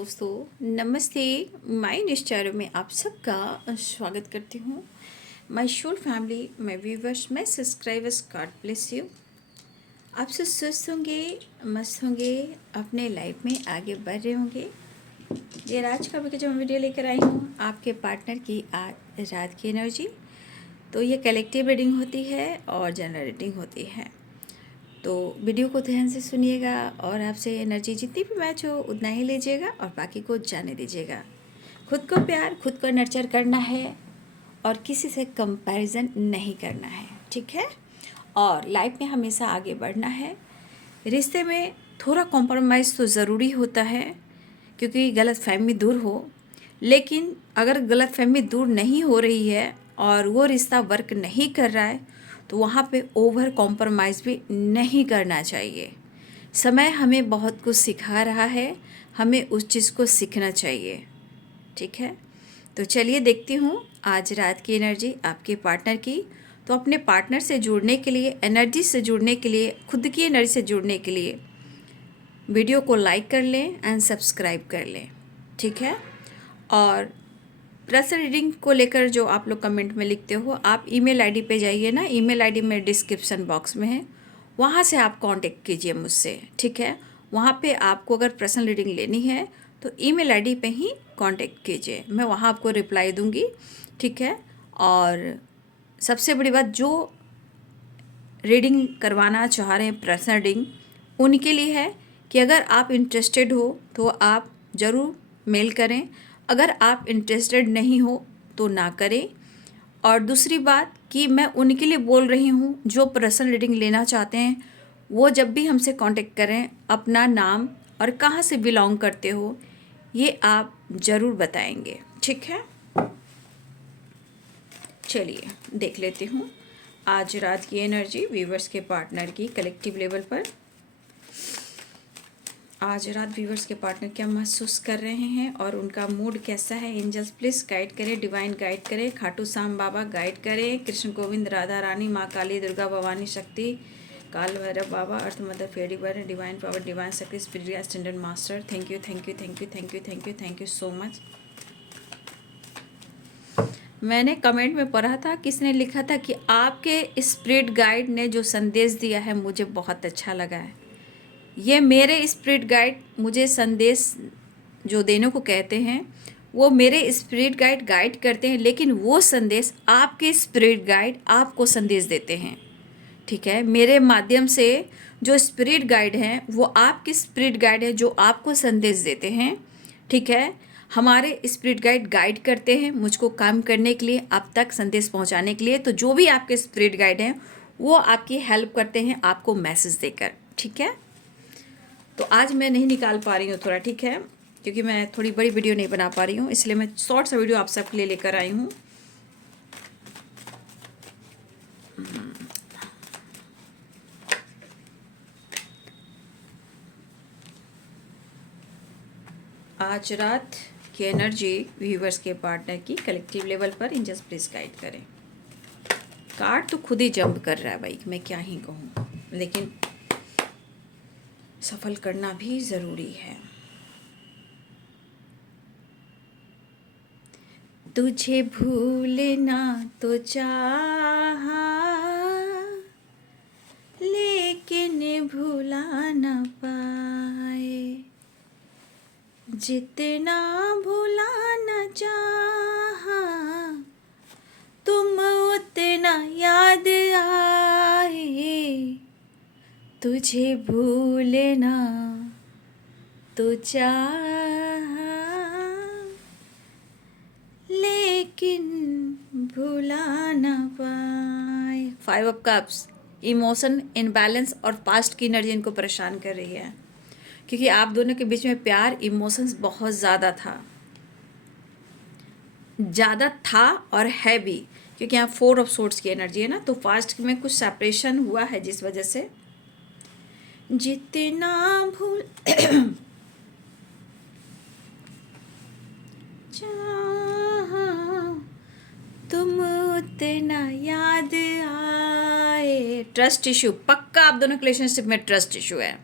दोस्तों, नमस्ते। माय निश्चारों में आप सबका स्वागत करती हूँ। My whole family, my viewers, my subscribers, God bless you. आप सब स्वस्थ होंगे, मस्त होंगे, अपने लाइफ में आगे बढ़ रहे होंगे। ये आज का जो वीडियो लेकर आई हूँ, आपके पार्टनर की आज रात की एनर्जी। तो ये कलेक्टिव रीडिंग होती है और जनरल रीडिंग होती है। तो वीडियो को ध्यान से सुनिएगा और आपसे एनर्जी जितनी भी मैच हो उतना ही लीजिएगा और बाकी को जाने दीजिएगा। खुद को प्यार, खुद को नर्चर करना है और किसी से कंपैरिजन नहीं करना है, ठीक है। और लाइफ में हमेशा आगे बढ़ना है। रिश्ते में थोड़ा कॉम्प्रोमाइज़ तो ज़रूरी होता है क्योंकि गलत फहमी दूर हो। लेकिन अगर गलत फहमी दूर नहीं हो रही है और वो रिश्ता वर्क नहीं कर रहा है तो वहाँ पे ओवर कॉम्प्रोमाइज़ भी नहीं करना चाहिए। समय हमें बहुत कुछ सिखा रहा है, हमें उस चीज़ को सीखना चाहिए, ठीक है। तो चलिए देखती हूँ आज रात की एनर्जी आपके पार्टनर की। तो अपने पार्टनर से जुड़ने के लिए, एनर्जी से जुड़ने के लिए, खुद की एनर्जी से जुड़ने के लिए वीडियो को लाइक कर लें एंड सब्सक्राइब कर लें, ठीक है। और पर्सनल रीडिंग को लेकर जो आप लोग कमेंट में लिखते हो, आप ईमेल आईडी पे जाइए ना। ईमेल आईडी मेरे डिस्क्रिप्शन बॉक्स में है, वहाँ से आप कांटेक्ट कीजिए मुझसे, ठीक है। वहाँ पे आपको अगर पर्सनल रीडिंग लेनी है तो ईमेल आईडी पे ही कांटेक्ट कीजिए, मैं वहाँ आपको रिप्लाई दूँगी, ठीक है। और सबसे बड़ी बात, जो रीडिंग करवाना चाह रहे हैं पर्सनल रीडिंग, उनके लिए है कि अगर आप इंटरेस्टेड हो तो आप ज़रूर मेल करें, अगर आप इंटरेस्टेड नहीं हो तो ना करें। और दूसरी बात कि मैं उनके लिए बोल रही हूँ जो पर्सनल रीडिंग लेना चाहते हैं, वो जब भी हमसे कांटेक्ट करें अपना नाम और कहाँ से बिलोंग करते हो ये आप ज़रूर बताएंगे, ठीक है। चलिए देख लेती हूँ आज रात की एनर्जी व्यूवर्स के पार्टनर की कलेक्टिव लेवल पर। आज रात व्यूवर्स के पार्टनर क्या महसूस कर रहे हैं और उनका मूड कैसा है। एंजल्स प्लीज गाइड करें, डिवाइन गाइड करें, खाटू श्याम बाबा गाइड करें, कृष्ण गोविंद, राधा रानी, माँ काली, दुर्गा भवानी, शक्ति, काल भैरव बाबा, अर्थ मदर, फेरी बर, डिवाइन पावर, डिवाइन शक्ति, spirit standard master. Thank you, thank you, thank you, thank you, thank you, thank you so much. मैंने कमेंट में पढ़ा था, किसने लिखा था कि आपके स्पिरिट गाइड ने जो संदेश दिया है मुझे बहुत अच्छा लगा है। ये मेरे स्पिरिट गाइड मुझे संदेश जो देने को कहते हैं वो मेरे स्पिरिट गाइड करते हैं, लेकिन वो संदेश आपके स्पिरिट गाइड आपको संदेश देते हैं, ठीक है। मेरे माध्यम से जो स्पिरिट गाइड हैं वो आपके स्पिरिट गाइड है जो आपको संदेश देते हैं, ठीक है। हमारे स्पिरिट गाइड करते हैं मुझको काम करने के लिए, आप तक संदेश पहुंचाने के लिए। तो जो भी आपके स्पिरिट गाइड हैं वो आपकी हेल्प करते हैं आपको मैसेज देकर, ठीक है। तो आज मैं नहीं निकाल पा रही हूँ थोड़ा, ठीक है, क्योंकि मैं थोड़ी बड़ी वीडियो नहीं बना पा रही हूँ, इसलिए मैं शॉर्ट सा वीडियो आप सबके लिए लेकर आई हूँ। आज रात की एनर्जी व्यूवर्स के पार्टनर की कलेक्टिव लेवल पर एंजल्स प्लीज गाइड करें। कार्ड तो खुद ही जंप कर रहा है भाई, मैं क्या ही कहूँ, लेकिन सफल करना भी ज़रूरी है। तुझे भूलना तो चाहा लेकिन भुला न पाए, जितना भुला न चाहा तुम उतना याद आए। तुझे भूलना तो चाहा लेकिन भुला न पाए। 5 ऑफ कप्स, इमोशन इनबैलेंस और पास्ट की एनर्जी इनको परेशान कर रही है क्योंकि आप दोनों के बीच में प्यार, इमोशंस बहुत ज़्यादा था और है भी, क्योंकि यहाँ 4 ऑफ सोर्ड्स की एनर्जी है ना। तो पास्ट में कुछ सेपरेशन हुआ है जिस वजह से जितना भूल तुम उतना याद आए। ट्रस्ट इशू, पक्का आप दोनों के रिलेशनशिप में ट्रस्ट इशू है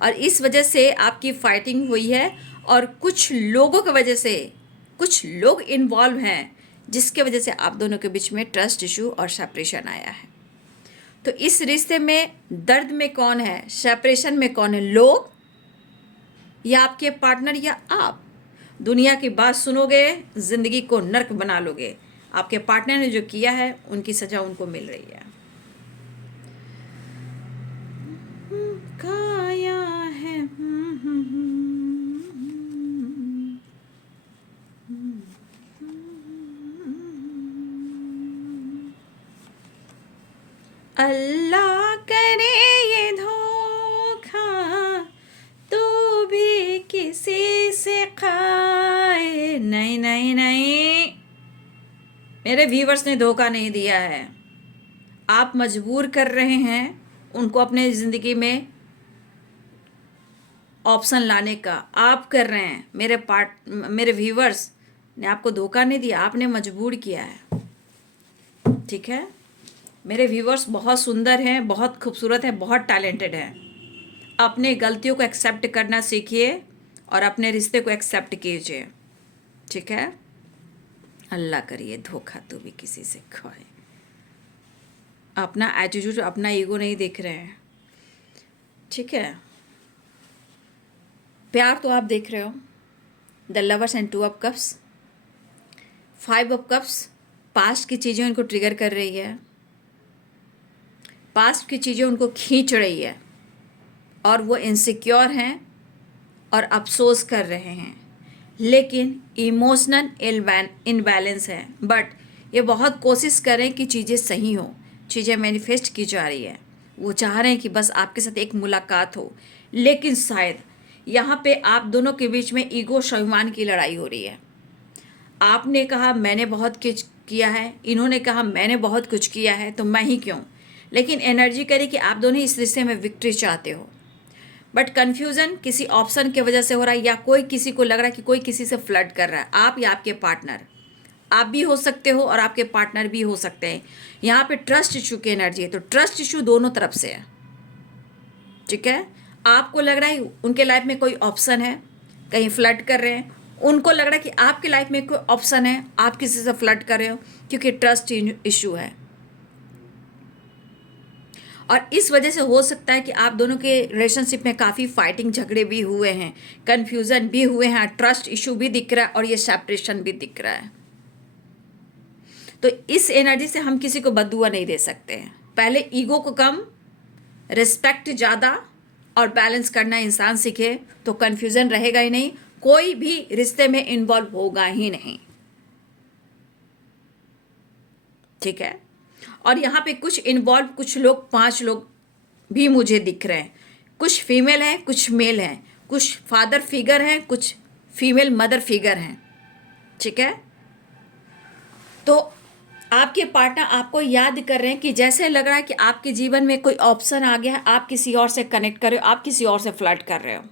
और इस वजह से आपकी फाइटिंग हुई है और कुछ लोगों की वजह से, कुछ लोग इन्वॉल्व हैं जिसके वजह से आप दोनों के बीच में ट्रस्ट इशू और सेपरेशन आया है। तो इस रिश्ते में दर्द में कौन है, सेपरेशन में कौन है, लोग या आपके पार्टनर या आप? दुनिया की बात सुनोगे, ज़िंदगी को नर्क बना लोगे। आपके पार्टनर ने जो किया है उनकी सज़ा उनको मिल रही है। खाया है अल्लाह करे ये धोखा तू भी किसी से खाए। नहीं नहीं नहीं, मेरे व्यूवर्स ने धोखा नहीं दिया है। आप मजबूर कर रहे हैं उनको अपने ज़िंदगी में ऑप्शन लाने का, आप कर रहे हैं। मेरे व्यूवर्स ने आपको धोखा नहीं दिया, आपने मजबूर किया है। ठीक है, मेरे व्यूवर्स बहुत सुंदर हैं, बहुत खूबसूरत हैं, बहुत टैलेंटेड हैं। अपने गलतियों को एक्सेप्ट करना सीखिए और अपने रिश्ते को एक्सेप्ट कीजिए। ठीक है, अल्लाह करिए धोखा तू भी किसी से खाए। अपना एटीट्यूड, अपना ईगो नहीं देख रहे हैं। ठीक है, प्यार तो आप देख रहे हो। The lovers and 2 of cups, 5 of cups, past की चीज़ें उनको ट्रिगर कर रही है, पास्ट की चीज़ें उनको खींच रही है और वो इनसिक्योर हैं और अफसोस कर रहे हैं, लेकिन इमोशनल इनबैलेंस है। बट ये बहुत कोशिश करें कि चीज़ें सही हों, चीज़ें मैनिफेस्ट की जा रही है। वो चाह रहे हैं कि बस आपके साथ एक मुलाकात हो, लेकिन शायद यहाँ पे आप दोनों के बीच में ईगो स्वाभिमान की लड़ाई हो रही है। आपने कहा मैंने बहुत कुछ किया है, इन्होंने कहा मैंने बहुत कुछ किया है, तो मैं ही क्यों। लेकिन एनर्जी करे कि आप दोनों इस रिश्ते में विक्ट्री चाहते हो, बट कन्फ्यूज़न किसी ऑप्शन की वजह से हो रहा है, या कोई किसी को लग रहा है कि कोई किसी से फ्लर्ट कर रहा है, आप या आपके पार्टनर। आप भी हो सकते हो और आपके पार्टनर भी हो सकते हैं। यहाँ पे ट्रस्ट इशू की एनर्जी है, तो ट्रस्ट इशू दोनों तरफ से है। ठीक है, आपको लग रहा है उनके लाइफ में कोई ऑप्शन है, कहीं फ्लर्ट कर रहे हैं, उनको लग रहा है कि आपके लाइफ में कोई ऑप्शन है, आप किसी से फ्लर्ट कर रहे हो, क्योंकि ट्रस्ट इशू है। और इस वजह से हो सकता है कि आप दोनों के रिलेशनशिप में काफ़ी फाइटिंग, झगड़े भी हुए हैं, कन्फ्यूज़न भी हुए हैं, ट्रस्ट इशू भी दिख रहा है और ये सेपरेशन भी दिख रहा है। तो इस एनर्जी से हम किसी को बददुआ नहीं दे सकते हैं। पहले ईगो को कम, रिस्पेक्ट ज़्यादा और बैलेंस करना इंसान सीखे, तो कन्फ्यूज़न रहेगा ही नहीं, कोई भी रिश्ते में इन्वॉल्व होगा ही नहीं। ठीक है, और यहाँ पे कुछ इन्वॉल्व, कुछ लोग, 5 लोग भी मुझे दिख रहे हैं। कुछ फीमेल हैं, कुछ मेल हैं, कुछ फादर फिगर हैं, कुछ फीमेल मदर फिगर हैं। ठीक है, तो आपके पार्टनर आपको याद कर रहे हैं कि जैसे लग रहा है कि आपके जीवन में कोई ऑप्शन आ गया है, आप किसी और से कनेक्ट कर रहे हो, आप किसी और से फ्लर्ट कर रहे हो।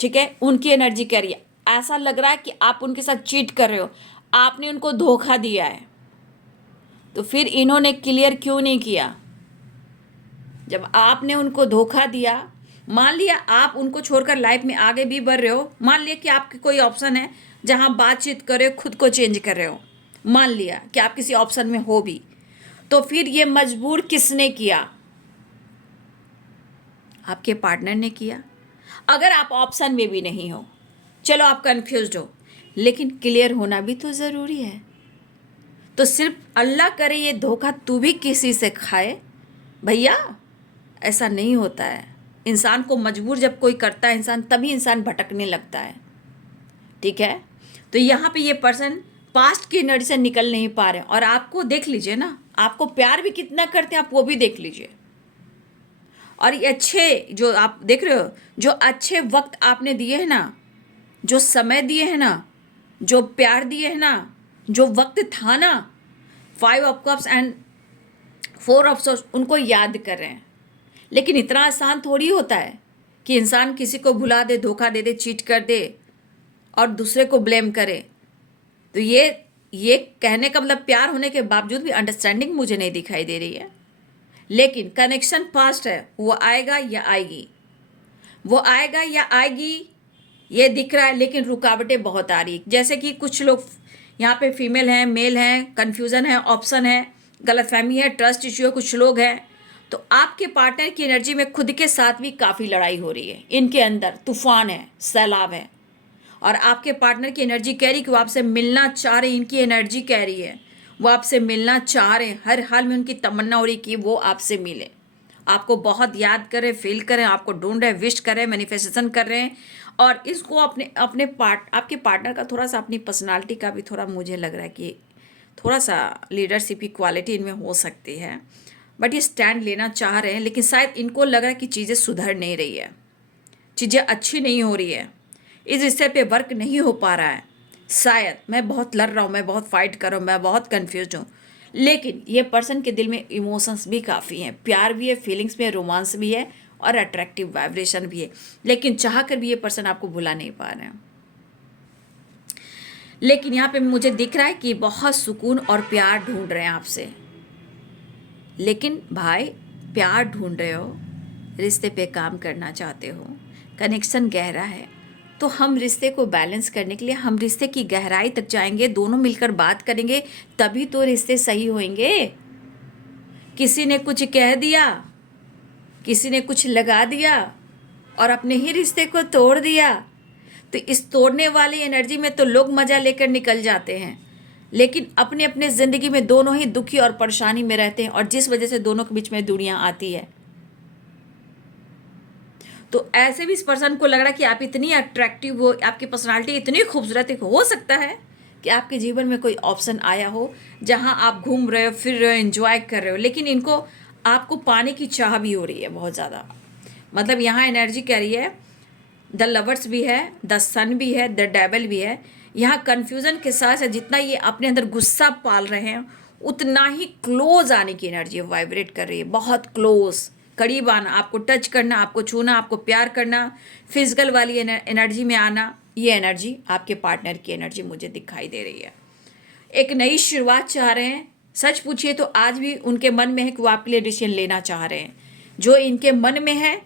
ठीक है, उनकी एनर्जी कह रही है, ऐसा लग रहा है कि आप उनके साथ चीट कर रहे हो, आपने उनको धोखा दिया है। तो फिर इन्होंने क्लियर क्यों नहीं किया? जब आपने उनको धोखा दिया, मान लिया आप उनको छोड़कर लाइफ में आगे भी बढ़ रहे हो, मान लिया कि आपके कोई ऑप्शन है जहां बातचीत कर रहे हो, खुद को चेंज कर रहे हो, मान लिया कि आप किसी ऑप्शन में हो भी, तो फिर ये मजबूर किसने किया? आपके पार्टनर ने किया। अगर आप ऑप्शन में भी नहीं हो, चलो आप कंफ्यूज्ड हो, लेकिन क्लियर होना भी तो ज़रूरी है। तो सिर्फ अल्लाह करे ये धोखा तू भी किसी से खाए, भैया ऐसा नहीं होता है। इंसान को मजबूर जब कोई करता है इंसान, तभी इंसान भटकने लगता है। ठीक है, तो यहाँ पे ये पर्सन पास्ट की एनर्जी से निकल नहीं पा रहे, और आपको देख लीजिए ना, आपको प्यार भी कितना करते हैं आप वो भी देख लीजिए। और ये अच्छे जो आप देख रहे हो, जो अच्छे वक्त आपने दिए हैं ना, जो समय दिए हैं ना, जो प्यार दिए हैं ना, जो वक्त था ना, 5 of cups and 4 of source, उनको याद कर रहे हैं। लेकिन इतना आसान थोड़ी होता है कि इंसान किसी को भुला दे, धोखा दे दे, चीट कर दे और दूसरे को ब्लेम करे। तो ये कहने का मतलब प्यार होने के बावजूद भी अंडरस्टैंडिंग मुझे नहीं दिखाई दे रही है। लेकिन कनेक्शन पास्ट है, वो आएगा या आएगी, वो आएगा या आएगी, ये दिख रहा है, लेकिन रुकावटें बहुत आ रही, जैसे कि कुछ लोग यहाँ पे फीमेल हैं, मेल हैं, कन्फ्यूज़न है, ऑप्शन है, गलतफहमी है, ट्रस्ट इश्यू है, कुछ लोग हैं। तो आपके पार्टनर की एनर्जी में खुद के साथ भी काफ़ी लड़ाई हो रही है, इनके अंदर तूफान है, सैलाब है। और आपके पार्टनर की एनर्जी कह रही कि वो आपसे मिलना चाह रहे, इनकी एनर्जी कह रही है वो आपसे मिलना चाह रहे हैं, हर हाल में उनकी तमन्ना हो रही कि वो आपसे मिले, आपको बहुत याद करें, फील करें, आपको ढूंढ रहे, विश कर रहे हैं, मैनिफेस्टेशन कर रहे हैं। और इसको अपने अपने आपके पार्टनर का थोड़ा सा अपनी पर्सनालिटी का भी थोड़ा मुझे लग रहा है कि थोड़ा सा लीडरशिप की क्वालिटी इनमें हो सकती है। बट ये स्टैंड लेना चाह रहे हैं, लेकिन शायद इनको लग रहा है कि चीज़ें सुधर नहीं रही है, चीज़ें अच्छी नहीं हो रही है, इस रिश्ते पे वर्क नहीं हो पा रहा है। शायद मैं बहुत लड़ रहा हूँ, मैं बहुत फाइट कर रहा हूँ, मैं बहुत कंफ्यूज हूँ। लेकिन ये पर्सन के दिल में इमोशंस भी काफ़ी हैं, प्यार भी है, फीलिंग्स भी है, रोमांस भी है और अट्रैक्टिव वाइब्रेशन भी है। लेकिन चाह कर भी ये पर्सन आपको भुला नहीं पा रहे हैं। लेकिन यहाँ पे मुझे दिख रहा है कि बहुत सुकून और प्यार ढूंढ रहे हैं आपसे। लेकिन भाई, प्यार ढूंढ रहे हो, रिश्ते पे काम करना चाहते हो, कनेक्शन गहरा है, तो हम रिश्ते को बैलेंस करने के लिए हम रिश्ते की गहराई तक जाएंगे, दोनों मिलकर बात करेंगे, तभी तो रिश्ते सही होंगे। किसी ने कुछ कह दिया, किसी ने कुछ लगा दिया और अपने ही रिश्ते को तोड़ दिया, तो इस तोड़ने वाली एनर्जी में तो लोग मज़ा लेकर निकल जाते हैं, लेकिन अपने अपने ज़िंदगी में दोनों ही दुखी और परेशानी में रहते हैं, और जिस वजह से दोनों के बीच में दूरियां आती है। तो ऐसे भी इस पर्सन को लग रहा है कि आप इतनी अट्रैक्टिव हो, आपकी पर्सनालिटी इतनी खूबसूरत है, हो सकता है कि आपके जीवन में कोई ऑप्शन आया हो जहां आप घूम रहे हो, फिर रहे हो, एंजॉय कर रहे हो, लेकिन इनको आपको पाने की चाह भी हो रही है बहुत ज़्यादा। मतलब यहाँ एनर्जी कह रही है, द लवर्स भी है, द सन भी है, द डेविल भी है। यहाँ कन्फ्यूज़न के साथ जितना ये अपने अंदर गुस्सा पाल रहे हैं, उतना ही क्लोज आने की एनर्जी वाइब्रेट कर रही है, बहुत क्लोज, करीब आना, आपको टच करना, आपको छूना, आपको प्यार करना, फिजिकल वाली एनर्जी में आना। ये एनर्जी आपके पार्टनर की एनर्जी मुझे दिखाई दे रही है। एक नई शुरुआत चाह रहे हैं। सच पूछिए तो आज भी उनके मन में है कि वो आपके लिए डिसीजन लेना चाह रहे हैं। जो इनके मन में है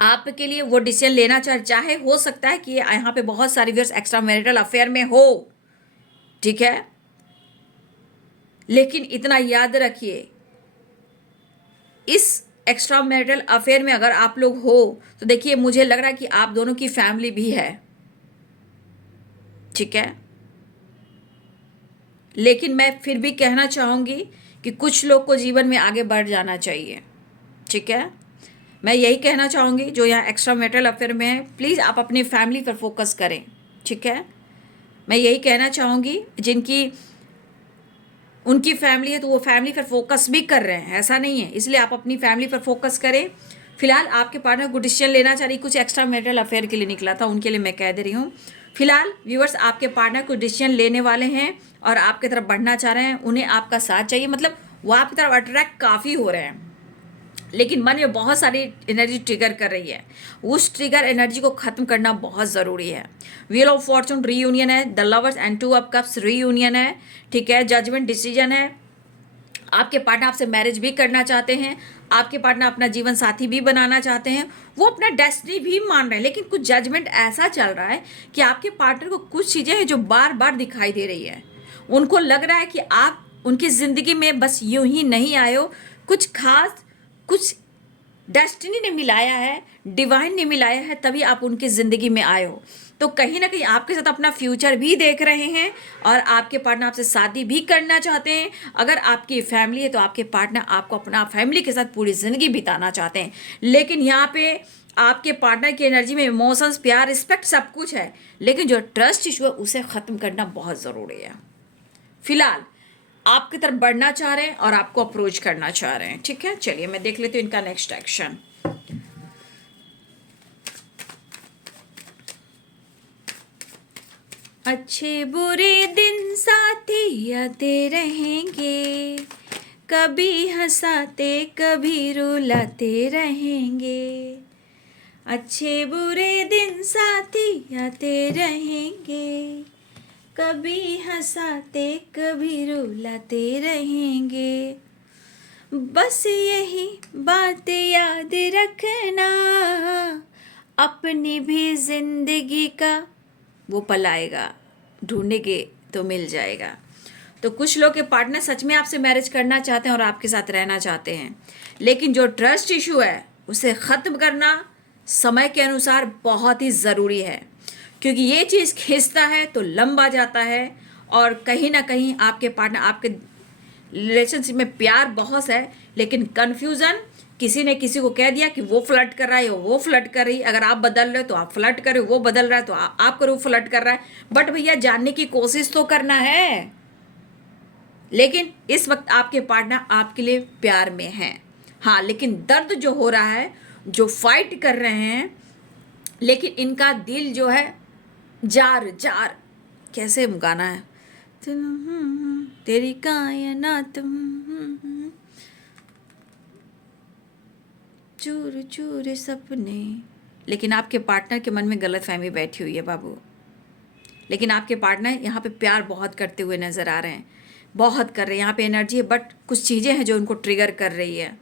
आपके लिए वो डिसीजन लेना चाहे, हो सकता है कि यहाँ पे बहुत सारी व्यूअर्स एक्स्ट्रा मैरिटल अफेयर में हो, ठीक है। लेकिन इतना याद रखिए, इस एक्स्ट्रा मैरिटल अफेयर में अगर आप लोग हो तो देखिए, मुझे लग रहा है कि आप दोनों की फैमिली भी है, ठीक है। लेकिन मैं फिर भी कहना चाहूँगी कि कुछ लोग को जीवन में आगे बढ़ जाना चाहिए, ठीक है। मैं यही कहना चाहूँगी जो यहाँ एक्स्ट्रा मैरिटल अफेयर में है, प्लीज़ आप अपनी फैमिली पर फोकस करें, ठीक है। मैं यही कहना चाहूँगी जिनकी उनकी फैमिली है तो वो फैमिली पर फोकस भी कर रहे हैं, ऐसा नहीं है, इसलिए आप अपनी फैमिली पर फोकस करें। फिलहाल आपके पार्टनर को डिसीजन लेना चाह रही, कुछ एक्स्ट्रा मैरिटल अफेयर के लिए निकला था, उनके लिए मैं कह दे रही हूँ। फिलहाल व्यूअर्स आपके पार्टनर को डिसीजन लेने वाले हैं और आपकी तरफ बढ़ना चाह रहे हैं, उन्हें आपका साथ चाहिए, मतलब वो आपकी तरफ अट्रैक्ट काफ़ी हो रहे हैं, लेकिन मन में बहुत सारी एनर्जी ट्रिगर कर रही है। उस ट्रिगर एनर्जी को ख़त्म करना बहुत ज़रूरी है। व्हील ऑफ फॉर्चून रीयूनियन है, the lovers and two of cups reunion है, ठीक है। जजमेंट डिसीजन है, आपके पार्टनर आपसे मैरिज भी करना चाहते हैं, आपके पार्टनर अपना जीवन साथी भी बनाना चाहते हैं, वो अपना डेस्टिनी भी मान रहे हैं, लेकिन कुछ जजमेंट ऐसा चल रहा है कि आपके पार्टनर को कुछ चीज़ें हैं जो बार बार दिखाई दे रही है। उनको लग रहा है कि आप उनकी ज़िंदगी में बस यूं ही नहीं आए हो, कुछ खास, कुछ डेस्टिनी ने मिलाया है, डिवाइन ने मिलाया है, तभी आप उनकी ज़िंदगी में आए हो। तो कहीं ना कहीं आपके साथ अपना फ्यूचर भी देख रहे हैं और आपके पार्टनर आपसे शादी भी करना चाहते हैं। अगर आपकी फैमिली है तो आपके पार्टनर आपको अपना फैमिली के साथ पूरी ज़िंदगी बिताना चाहते हैं। लेकिन यहाँ पे आपके पार्टनर की एनर्जी में इमोशंस, प्यार, रिस्पेक्ट सब कुछ है, लेकिन जो ट्रस्ट इशू है उसे ख़त्म करना बहुत ज़रूरी है। फिलहाल आपकी तरफ बढ़ना चाह रहे हैं और आपको अप्रोच करना चाह रहे हैं, ठीक है। चलिए मैं देख लेती हूँ इनका नेक्स्ट एक्शन। अच्छे बुरे दिन साथी आते रहेंगे, कभी हंसाते कभी रुलाते रहेंगे। अच्छे बुरे दिन साथी आते रहेंगे, कभी हंसाते कभी रुलाते रहेंगे। बस यही बात याद रखना, अपनी भी जिंदगी का वो पल आएगा, ढूंढेंगे तो मिल जाएगा। तो कुछ लोग के पार्टनर सच में आपसे मैरिज करना चाहते हैं और आपके साथ रहना चाहते हैं, लेकिन जो ट्रस्ट इशू है उसे ख़त्म करना समय के अनुसार बहुत ही ज़रूरी है, क्योंकि ये चीज़ खिंचता है तो लंबा जाता है और कहीं ना कहीं आपके पार्टनर, आपके रिलेशनशिप में प्यार बहुत है लेकिन कन्फ्यूज़न, किसी ने किसी को कह दिया कि वो फ्लर्ट कर रहा है या वो फ्लर्ट कर रही है, अगर आप बदल रहे हो तो आप फ्लर्ट कर रहे हो, वो बदल रहा है तो आप करो फ्लर्ट कर रहा है। बट भैया जानने की कोशिश तो करना है, लेकिन इस वक्त आपके पार्टनर आपके लिए प्यार में हैं। हाँ, लेकिन दर्द जो हो रहा है, जो फाइट कर रहे हैं, लेकिन इनका दिल जो है जार जार, कैसे गाना है, तेरी कायनात चूर चूर सपने, लेकिन आपके पार्टनर के मन में गलतफहमी बैठी हुई है बाबू। लेकिन आपके पार्टनर यहाँ पे प्यार बहुत करते हुए नज़र आ रहे हैं, बहुत कर रहे हैं, यहाँ पे एनर्जी है, बट कुछ चीज़ें हैं जो उनको ट्रिगर कर रही है।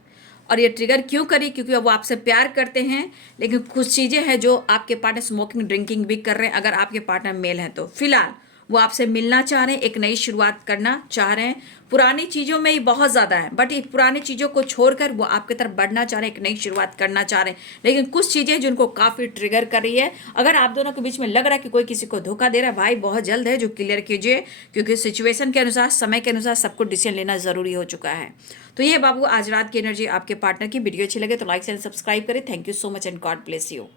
और ये ट्रिगर क्यों करी? क्योंकि वो आपसे प्यार करते हैं, लेकिन कुछ चीज़ें हैं जो आपके पार्टनर स्मोकिंग ड्रिंकिंग भी कर रहे हैं। अगर आपके पार्टनर मेल हैं तो फिलहाल वो आपसे मिलना चाह रहे हैं, एक नई शुरुआत करना चाह रहे हैं। पुरानी चीज़ों में ही बहुत ज़्यादा है, बट ये पुरानी चीज़ों को छोड़कर वो आपकी तरफ बढ़ना चाह रहे हैं, एक नई शुरुआत करना चाह रहे हैं। लेकिन कुछ चीज़ें जिनको काफ़ी ट्रिगर कर रही है, अगर आप दोनों के बीच में लग रहा है कि कोई किसी को धोखा दे रहा है, भाई बहुत जल्द है जो क्लियर कीजिए, क्योंकि सिचुएशन के अनुसार, समय के अनुसार सबको डिसीजन लेना ज़रूरी हो चुका है। तो ये बाबू आज रात की एनर्जी आपके पार्टनर की। वीडियो अच्छी लगे तो लाइक चैनल सब्सक्राइब करें। Thank you so much and God bless you.